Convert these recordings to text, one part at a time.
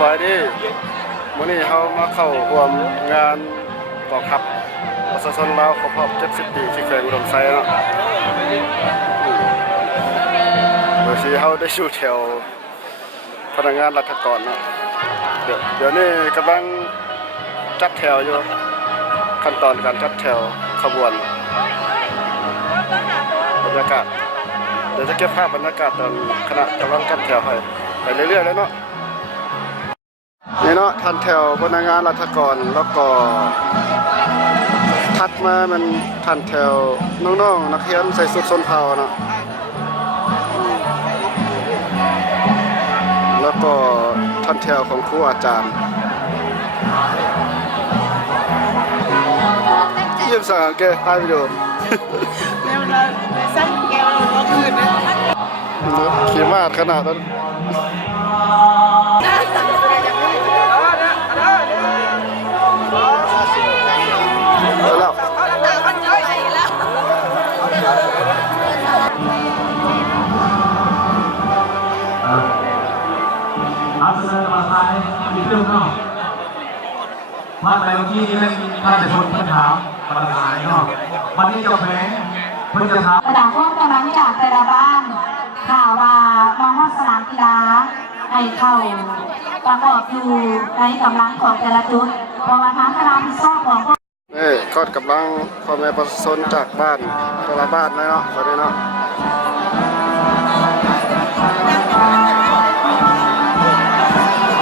บายดีมื้อนี้เฮามาเข้าร่วมงานกองทัพประชาชนลาวครบรอบ70 ปีที่เขื่อนอุดมไซเนาะโดยที่เฮาได้อยู่แถวพนักงานรัฐกรเนาะเดี๋ยวนี้กำลังจัดแถวอยู่ขั้นตอนการจัดแถวขบวนบรรยากาศเดี๋ยวจะเก็บภาพบรรยากาศตอนคณะกำลังจัดแถวไปเรื่อยๆเลยเนาะนี่เนาะทันแถวพนักงานรัฐกรแล้วก็ถัดมามันทันแถวน้องๆนักเรียนใส่ชุดชนเผ่าเนาะแล้วก็ทันแถวของครูอาจารย์เยี่ยมสังเกตถ่ายวิดีโอแล้วเราสั่งแก้วเราคืนนะขี่ม้าขนาดนั้นแล้วอาสนะมาไทยมีเรื่องเนาะมาไปเมื่อกี้นี่ไม่มีท่านแต่คนถามปัญหาเนาะวันนี้เจ้าแผงเพื่อจะถามกระดาษข้อกำลังจากแต่ละบ้านข่าวว่ามองว่าสนามกีฬาให้เข้าประกอบอยู่ในกำลังของแต่ละจุดเพราะว่าทางกำลังที่ชอบของนี่ก็กำลังพ่อแม่ประชาชนจากบ้านแต่ละบ้านเนาะตอนนี้เนาะ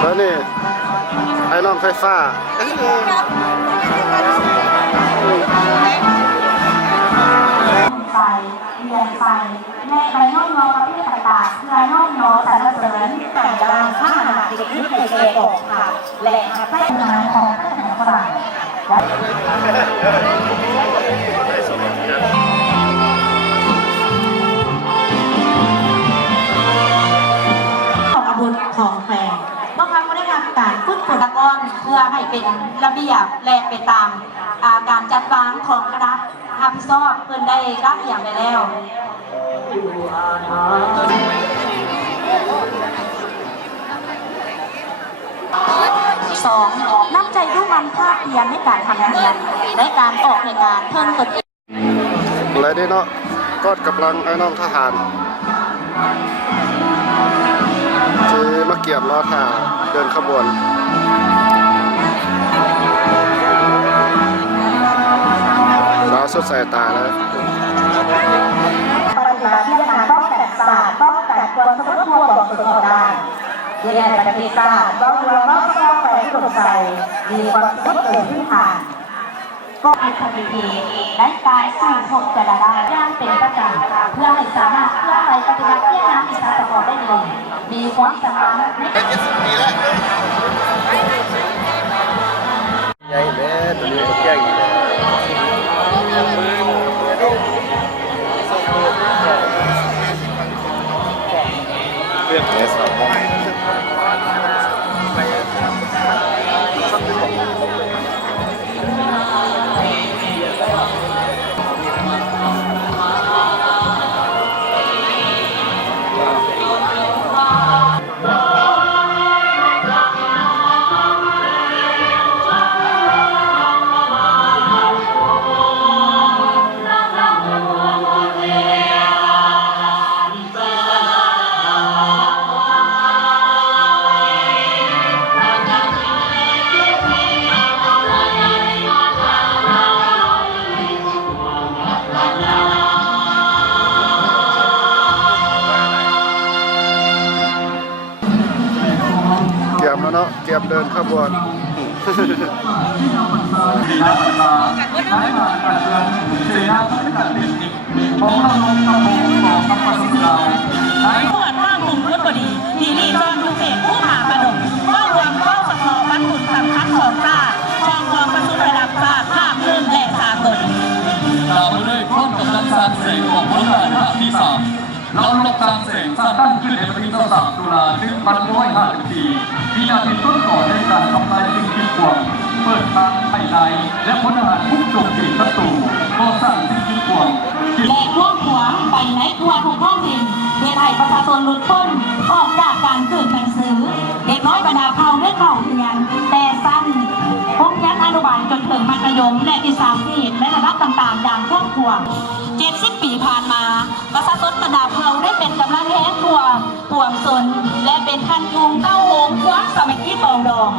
แล้วนี่ไอ้น้องไฟฟ้าไฟเรียนไฟแม่ไรน้องนอประเภทต่างๆไรน้องนอสรรเสริญแต่งดาวข้าหาเด็กนิดในเกกค่ะและใต้งานของเพื่อนฝรั่งของอาวุธของแฝงบางครั้งก็ได้ทำการฝึกฝนตะกอนเพื่อให้เป็นระเบียบและเป็นตามการจัดวางของคณะรับผิดชอบเพื่อนได้รับอย่างไปแล้ว2. น้ำใจรุ่งมันภาคเพียรในการทำงานและการออกในงานเพิ่มตนเองอะไรนี่เนาะก็กำลังไอ้น้องทหารที่มาเกี่ยมล้อท่าเดินขบวนสาวสุดสายตาแล้วปฏิบัติที่การป้องกันศาสตร์ป้องกันความสมบูรณ์ของสุขภาพเรียนปฏิบัติศาสตร์เราเราต้องสร้างไปที่สดใสมีความสุขเกิดขึ้นผ่านก็มีคดีและการสู่พบแต่ละด้านย่างเป็นประจำเพื่อให้สามารถเพื่อไปปฏิบัติที่น้ำอิสระประกอบได้ดีมีความสามารถใหญ่เด้อตัวนี้ใหญ่เลยเรื่องนี้สอบเนาะเก็บเดินขบวนเปิดว่ากลุ่มเพื่อนบดีที่รีจอนทุกเขตผู้หาประดมก็รวมเข้าสะท้อนบรรทุนสำคัญของชาติครองความประสุระดับชาติภาคพื้นและสากลเราเลยพร้อมกับการสร้างเสกของพลทหารภาคที่ 3เราลบสร้างเสกสร้างตั้งขึ้นในวันที่3 ตุลา 2554มีนาทีต้นก่อนในการทำลายสิ่งกีดขวางเปิดทางภายในและพลทหารพุ่งโจมตีศัตรูก่อสร้างสิ่งกีดขวางและท่วงขวางไปในทั่วทุกท้องถิ่นเพื่อให้ประชาชนหลุดพ้นออกจากการเกิดแบ่งซื้อเด็กน้อยบรรดาเผ่าด้วย เรียนแต่สั้นพบยันอนุบาลจนถึงมัธยมและปี3ปีและระดับต่างๆอย่างท่วมทวง70 ปีผ่านมาประชาชนระดับเราได้เป็นกำลังแห่งตัวป่วงสนและเป็นคันยุงเก้าโมงความสามัคคีปองดอง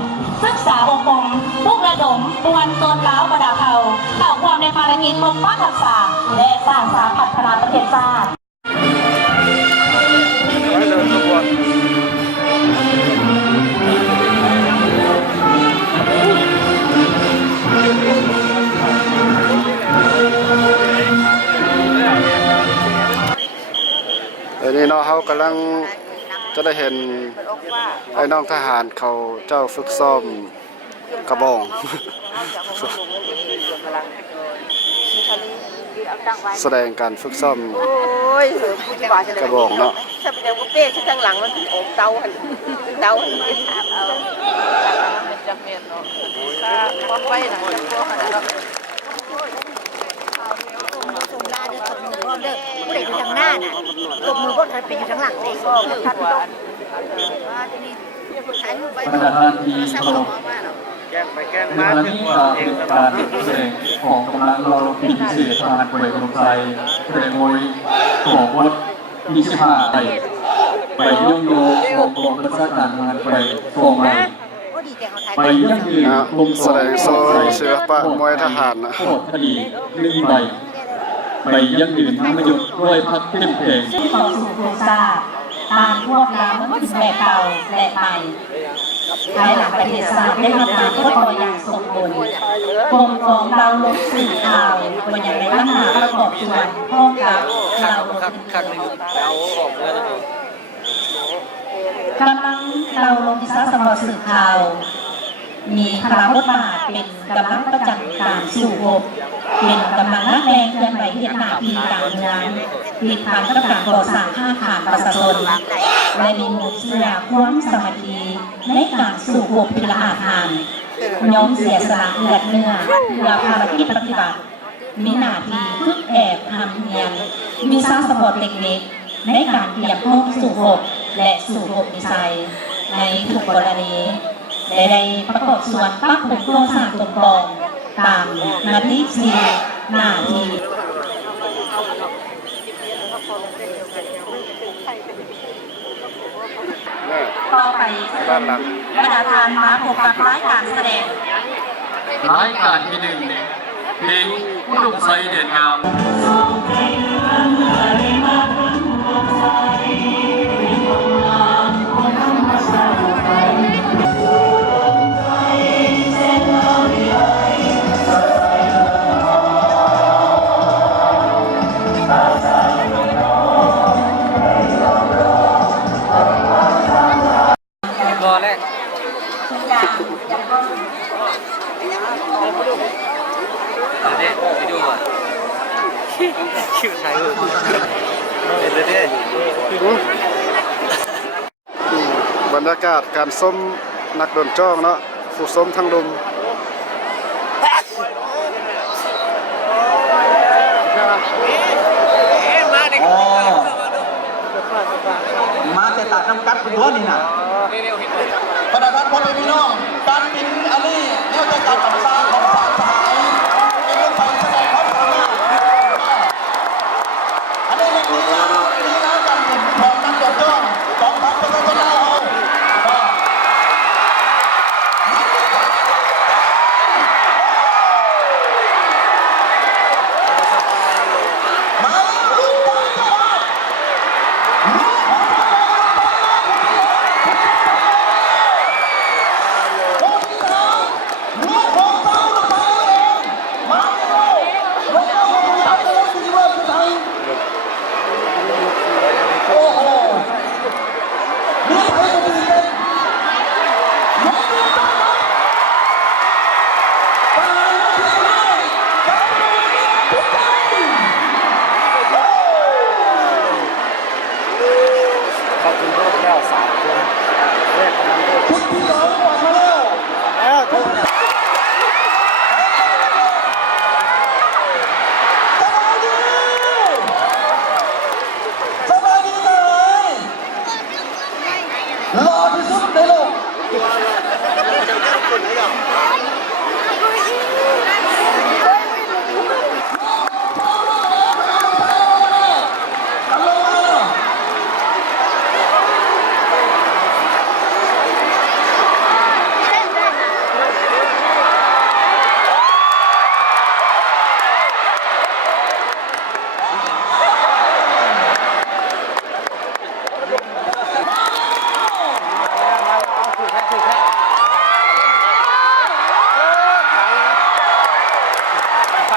ศึกษาอบรมผู้ระดมปวนโซนล้าวประดาเผาเข้าความในภารกิจปกป้องรักษาและสร้างสาพัฒนาประเทศชาติ เดี๋ยวนี้เนาะเขากำลังจะได้เห็นไอ้น้องทหารเขาเจ้าฝึกซ้อมกระบอง แสดงการฝึกซ้อม โอ้ยกระบอกเนาะ ถ้าเป็นอย่างบุฟเฟ่ที่ข้างหลังมันโอบเตาหันเตาหันไม่ถามเอาเป็นจำเป็นเนาะถ้าพอไปหนังจะพอขนาดนั้นสมลาเด้อตบมือพร้อมเด้อผู้ใดอยู่ทางหน้าน่ะตบมือพวกท่านเป็นอยู่ทางหลังนี่ก็ทัดว่าจะนี่ถ่ายรูปไป บรรดาท่านที่เคารพในวันนี้เป็นการแสดงของกำลังเราพิเศษทหารเวยกรมใจแสดงมวยของวัด25ไปย่องโยของกรมประชาการทหารเวยส่งมาไปยั่งยืนกรม แสดงโซศิลปะมวยทหารนะ โทษคดี1ใบไปยั่งยืนทั้งประโยชน์ด้วยพักเข้มแข็ง ที่ต่อสู่โครงสร้างตามพวกเราเมื่อถึงแบบเก่าและใหม่ภายหลังประเทศชาติได้รับการทดลองอย่างสมบูรณ์กรมของเราลงสื่อข่าวตัวอย่างในลักษณะประกอบส่วนข้องกับเราลงกำลังเราลงที่สำหรับสื่อข่าวมีพระบทบาทเป็นกำลังประจำการสู่รบเป็นกำลังนักแรงเคลื่อนไหวเหตุหน้าที่การเมืองมีการประกาศก่อสร้างข้าขาดประชาชนและมีมูลเชื่อความสามัคคีในการสู่รบพิลาอาหารย้อมเสียสละเลือดเนื้อเพื่อภารกิจปฏิบัติมีหน้าที่ฝึกแอบทำเนียนมีสร้างสปอร์ตเล็กๆในการเตรียมพร้อมสู่รบและสู่รบดีไซน์ในทุกกรณีและได้ประกอบส่วนปรับปรุงโครงสร้างตรงกลางตามหน้าที่หน้าที่ต่อไปบรรดาทานมาพบกับรายการแสดง รายการที่1เพลงผู้ดมใสเด่นงาม บรรยากาศการส้มนักดนจ้องเนาะผู้ส้มทั้งลุมมาแต่ตัดน้ำกัดคุณด้วยนี่นะประธานพ่อแม่พี่น้องการบินอันนี้เนี่ยจะการก่อสร้างของสร้างสายเป็นเรื่องไปแสดงความสามารถอันนี้เป็นดีนะการบินของนักดนตรีของทางประชาชนเรา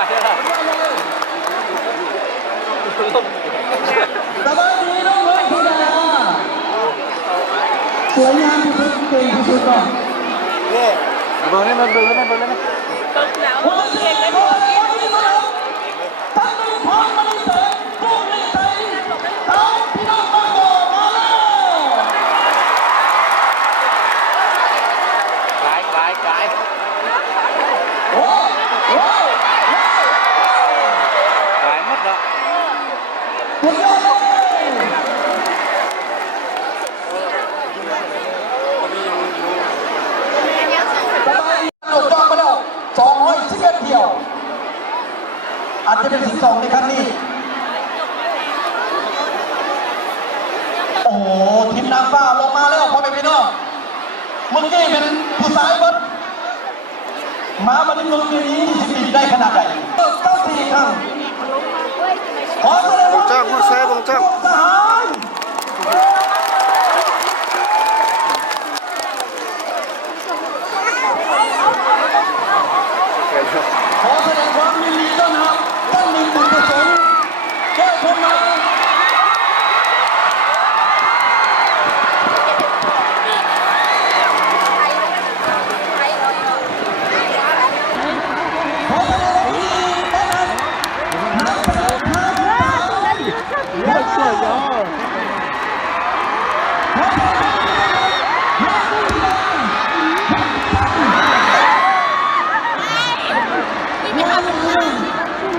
สบายดีน้องรักพี่ดาสวยงามที่สุดเก่งที่สุดก่อนเบอร์นี่มันเบอร์นี่วันนี้ตั้งเป็นพรมันเสร็จกุ้งลิใสตามพี่น้องมาบอกมาแล้วโอ้โหสุดยอดเลยหลุดจองมาแล้ว211เที่ยวอาจจะเป็น12ในครั้งนี้โอ้โหทีมนางฟ้าลงมาแล้วพ่อแม่พี่น้องเมื่อกี้เป็นผู้สายบดมาบันทึกมือนี้ที่บินได้ขนาดไหน94 ครั้งขอแสดงความยินดีกับทหารขอแสดงความยินดีต้อนรับท่านมีบุญประสงค์แก้วพรหมาขอแสดงความยินดีต้อนรับนักแสดงท่าทุกท่านและสวยยอดขอแสดงความยินดีนักกีฬา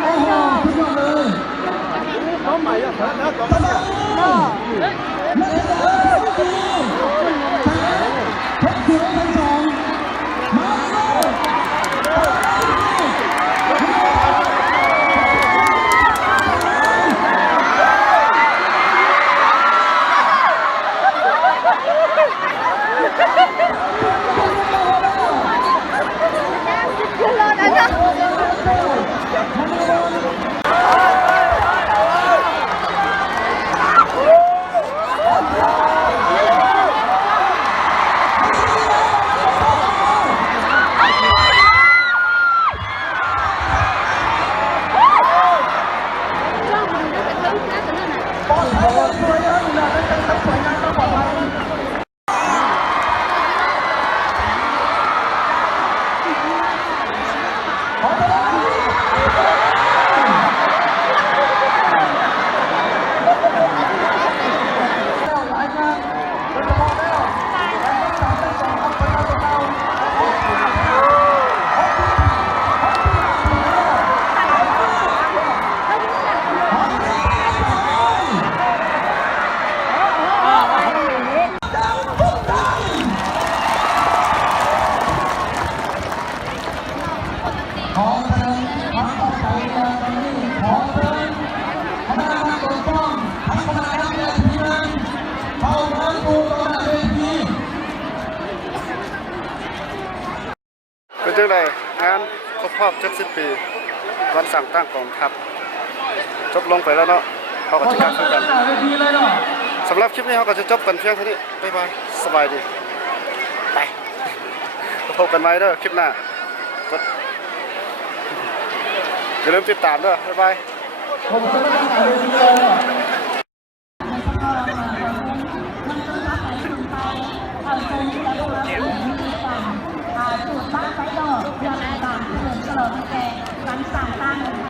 โอ้โหสุดยอดเลยน้องใหม่อะนะต่อมาเนี่ยนักแสดงผู้ดีเพชรสวยทั้งสองมาเลยขอเชิญรับต่อไปจากตรงนี้ขอเชิญคณะกรรมการปกป้องทั้งคณะกรรมการทีมงานเข้ามาดูตรงหน้าเวที เป็นจังไดงานครบรอบ70 ปีวันสั่งตั้งกองทัพจบลงไปแล้วเนาะเขาก็จะกลับคือกันสำหรับคลิปนี้เขาก็จะจบกันเพียงเท่านี้บ๊ายบายสบายดีไปพบกันใหม่เด้อคลิปหน้ากดอย่าลืมติดตามด้วยบ๊ายบาย ผมจะไม่ได้ถ่ายเวทีเลย